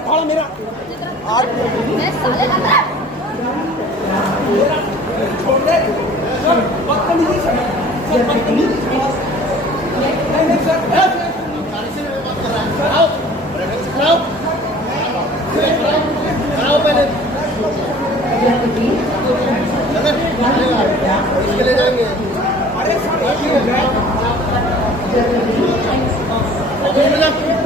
उखाड़ा मेरा आज छोड़ दे सर, बदतमीजी सर, बदतमीजी नहीं सर, आओ पहले ले जाएंगे। अरे